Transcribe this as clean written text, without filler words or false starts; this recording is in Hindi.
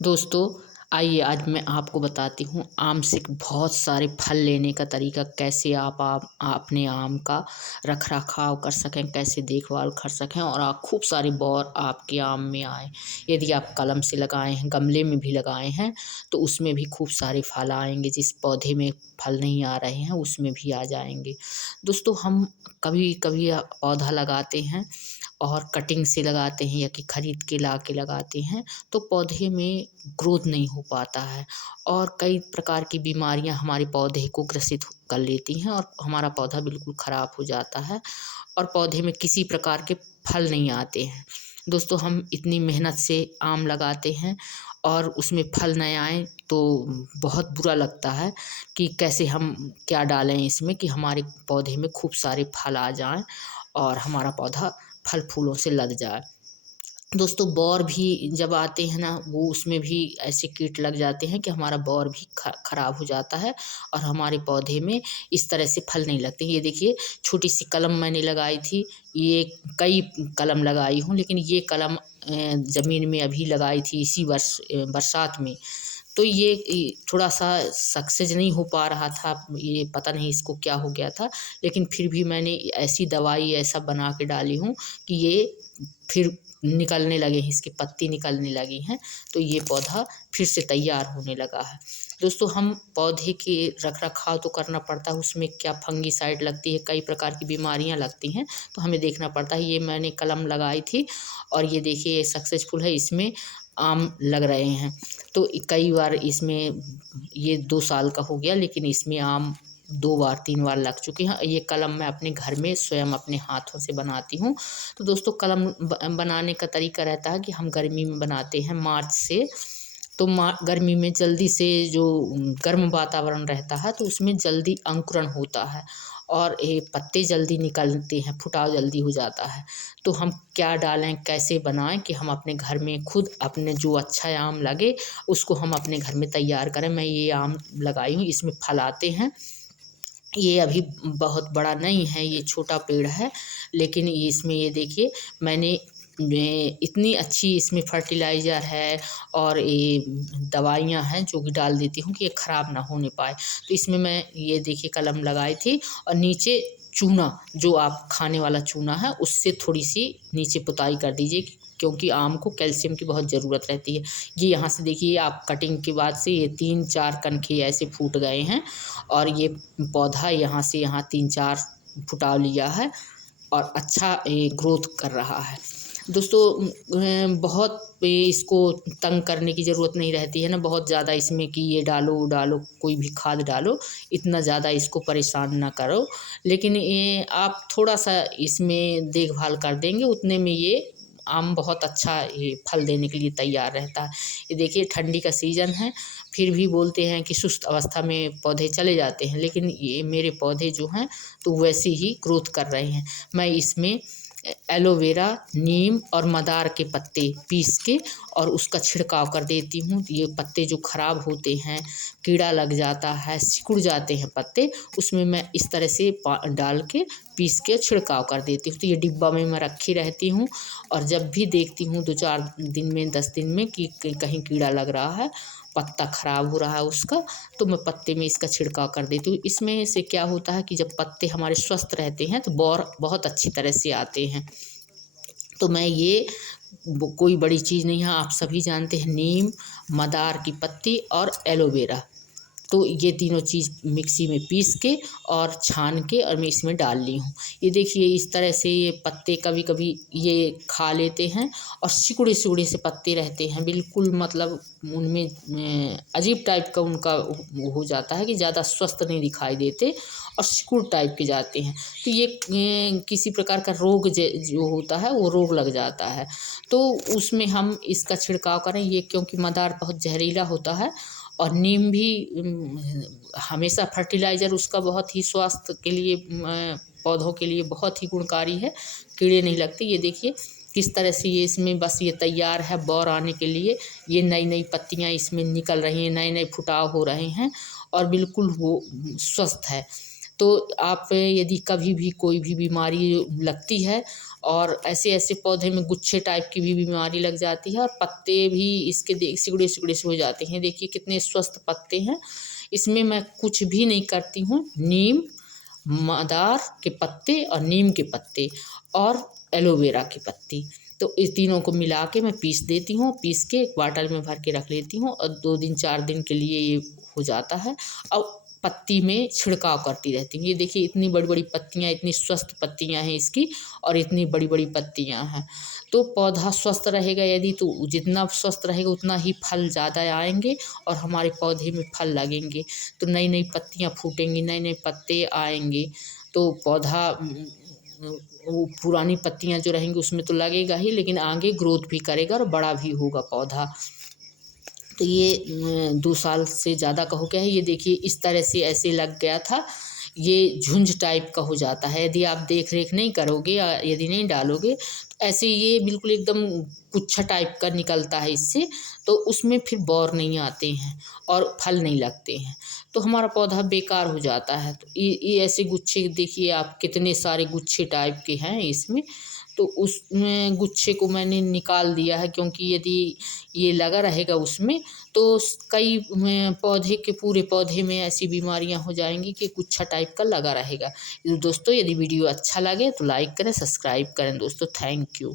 दोस्तों, आइए आज मैं आपको बताती हूँ आम से बहुत सारे फल लेने का तरीका। कैसे आप अपने आम का रख-रखाव कर सकें, कैसे देखभाल कर सकें और आप खूब सारे बौर आपके आम में आएँ। यदि आप कलम से लगाए हैं, गमले में भी लगाए हैं, तो उसमें भी खूब सारे फल आएँगे। जिस पौधे में फल नहीं आ रहे हैं, उसमें भी आ जाएँगे। दोस्तों, हम कभी-कभी पौधा लगाते हैं और कटिंग से लगाते हैं या कि खरीद के ला के लगाते हैं, तो पौधे में ग्रोथ नहीं हो पाता है और कई प्रकार की बीमारियां हमारे पौधे को ग्रसित कर लेती हैं और हमारा पौधा बिल्कुल ख़राब हो जाता है और पौधे में किसी प्रकार के फल नहीं आते हैं। दोस्तों, हम इतनी मेहनत से आम लगाते हैं और उसमें फल नहीं आए तो बहुत बुरा लगता है कि कैसे हम क्या डालें इसमें कि हमारे पौधे में खूब सारे फल आ जाएं और हमारा पौधा फल फूलों से लद जाए। दोस्तों, बौर भी जब आते हैं ना, वो उसमें भी ऐसे कीट लग जाते हैं कि हमारा बौर भी खराब हो जाता है और हमारे पौधे में इस तरह से फल नहीं लगते। ये देखिए, छोटी सी कलम मैंने लगाई थी। ये कई कलम लगाई हूँ, लेकिन ये कलम ज़मीन में अभी लगाई थी इसी वर्ष बरसात में। तो ये थोड़ा सा सक्सेस नहीं हो पा रहा था। ये पता नहीं इसको क्या हो गया था, लेकिन फिर भी मैंने ऐसी दवाई ऐसा बना के डाली हूँ कि ये फिर निकलने लगे हैं, इसकी पत्ती निकलने लगी हैं, तो ये पौधा फिर से तैयार होने लगा है। दोस्तों, हम पौधे के रख-रखाव तो करना पड़ता है, उसमें क्या फंगीसाइड लगती है, कई प्रकार की बीमारियां लगती हैं, तो हमें देखना पड़ता है। ये मैंने कलम लगाई थी और ये देखिए, ये सक्सेसफुल है, इसमें आम लग रहे हैं। तो कई बार इसमें ये 2 साल का हो गया, लेकिन इसमें आम 2 बार 3 बार लग चुके हैं। ये कलम मैं अपने घर में स्वयं अपने हाथों से बनाती हूँ। तो दोस्तों, कलम बनाने का तरीका रहता है कि हम गर्मी में बनाते हैं मार्च से। तो गर्मी में जल्दी से जो गर्म वातावरण रहता है, तो उसमें जल्दी अंकुरण होता है और ये पत्ते जल्दी निकलते हैं, फुटाव जल्दी हो जाता है। तो हम क्या डालें, कैसे बनाएं कि हम अपने घर में खुद अपने जो अच्छा आम लगे उसको हम अपने घर में तैयार करें। मैं ये आम लगाई हूँ, इसमें फल आते हैं। ये अभी बहुत बड़ा नहीं है, ये छोटा पेड़ है, लेकिन ये इसमें ये देखिए, मैंने इतनी अच्छी इसमें फर्टिलाइज़र है और ये दवाइयाँ हैं जो कि डाल देती हूँ कि ये ख़राब ना होने पाए। तो इसमें मैं ये देखिए कलम लगाई थी और नीचे चूना, जो आप खाने वाला चूना है, उससे थोड़ी-सी नीचे पुताई कर दीजिए, क्योंकि आम को कैल्शियम की बहुत ज़रूरत रहती है। ये यहाँ से देखिए, आप कटिंग के बाद से ये 3-4 कनखे ऐसे फूट गए हैं और ये पौधा यहाँ से यहाँ 3-4 फुटाव लिया है और अच्छा ये ग्रोथ कर रहा है। दोस्तों, बहुत इसको तंग करने की ज़रूरत नहीं रहती है ना, बहुत ज़्यादा इसमें कि ये डालो, वो डालो, कोई भी खाद डालो, इतना ज़्यादा इसको परेशान ना करो। लेकिन ये आप थोड़ा-सा इसमें देखभाल कर देंगे, उतने में ये आम बहुत अच्छा ये फल देने के लिए तैयार रहता है। ये देखिए, ठंडी का सीज़न है, फिर भी बोलते हैं कि सुस्त अवस्था में पौधे चले जाते हैं, लेकिन ये मेरे पौधे जो हैं, तो वैसे ही ग्रोथ कर रहे हैं। मैं इसमें एलोवेरा, नीम और मदार के पत्ते पीस के और उसका छिड़काव कर देती हूँ। ये पत्ते जो ख़राब होते हैं, कीड़ा लग जाता है, सिकुड़ जाते हैं पत्ते, उसमें मैं इस तरह से डाल के पीस के छिड़काव कर देती हूँ। तो ये डिब्बा में मैं रखी रहती हूँ और जब भी देखती हूँ 2-4 दिन में, 10 दिन में कि कहीं कीड़ा लग रहा है, पत्ता ख़राब हो रहा है उसका, तो मैं पत्ते में इसका छिड़काव कर देती हूँ। इसमें से क्या होता है कि जब पत्ते हमारे स्वस्थ रहते हैं, तो बौर बहुत अच्छी तरह से आते हैं। तो मैं ये कोई बड़ी चीज़ नहीं है, आप सभी जानते हैं, नीम, मदार की पत्ती और एलोवेरा, तो ये तीनों चीज़ मिक्सी में पीस के और छान के और मैं इसमें डाल ली हूँ। ये देखिए, इस तरह से ये पत्ते कभी-कभी ये खा लेते हैं और सिकुड़े-सिकुड़े से पत्ते रहते हैं, बिल्कुल मतलब उनमें अजीब टाइप का उनका वो हो जाता है कि ज़्यादा स्वस्थ नहीं दिखाई देते और सिकुड़ टाइप के जाते हैं। तो ये किसी प्रकार का रोग जो होता है, वो रोग लग जाता है। तो उसमें हम इसका छिड़काव करें, ये क्योंकि मदार बहुत जहरीला होता है और नीम भी हमेशा फर्टिलाइज़र उसका बहुत ही स्वास्थ्य के लिए पौधों के लिए बहुत ही गुणकारी है, कीड़े नहीं लगते। ये देखिए किस तरह से ये इसमें बस ये तैयार है बौर आने के लिए। ये नई-नई पत्तियाँ इसमें निकल रही हैं, नए-नए फुटाव हो रहे हैं और बिल्कुल वो स्वस्थ है। तो आप यदि कभी भी कोई भी बीमारी लगती है और ऐसे ऐसे पौधे में गुच्छे टाइप की भी बीमारी लग जाती है और पत्ते भी इसके सिकुड़े सिकुड़े से हो जाते हैं। देखिए कितने स्वस्थ पत्ते हैं। इसमें मैं कुछ भी नहीं करती हूँ। नीम, मदार के पत्ते और नीम के पत्ते और एलोवेरा की पत्ती, तो इस तीनों को मिला के मैं पीस देती हूँ। पीस के एक बॉटल में भर के रख लेती हूँ और 2 दिन 4 दिन के लिए ये हो जाता है। और पत्ती में छिड़काव करती रहती हूँ। ये देखिए इतनी बड़ी-बड़ी पत्तियाँ, इतनी स्वस्थ पत्तियाँ हैं इसकी और इतनी बड़ी-बड़ी पत्तियाँ हैं। तो पौधा स्वस्थ रहेगा यदि, तो जितना स्वस्थ रहेगा उतना ही फल ज़्यादा आएँगे और हमारे पौधे में फल लगेंगे। तो नई-नई पत्तियाँ फूटेंगी, नए-नए पत्ते आएँगे, तो पौधा वो पुरानी पत्तियाँ जो रहेंगी उसमें तो लगेगा ही, लेकिन आगे ग्रोथ भी करेगा और बड़ा भी होगा पौधा। तो ये 2 साल से ज़्यादा का हो गया है। ये देखिए इस तरह से ऐसे लग गया था। ये झुंझ टाइप का हो जाता है यदि आप देख-रेख नहीं करोगे या यदि नहीं डालोगे, तो ऐसे ये बिल्कुल एकदम गुच्छा टाइप का निकलता है इससे, तो उसमें फिर बौर नहीं आते हैं और फल नहीं लगते हैं। तो हमारा पौधा बेकार हो जाता है। तो ये ऐसे गुच्छे देखिए आप कितने सारे गुच्छे टाइप के हैं इसमें। तो उसमें गुच्छे को मैंने निकाल दिया है, क्योंकि यदि ये लगा रहेगा उसमें तो कई पौधे के पूरे पौधे में ऐसी बीमारियां हो जाएंगी कि गुच्छा टाइप का लगा रहेगा। दोस्तों यदि वीडियो अच्छा लगे तो लाइक करें, सब्सक्राइब करें दोस्तों। Thank you.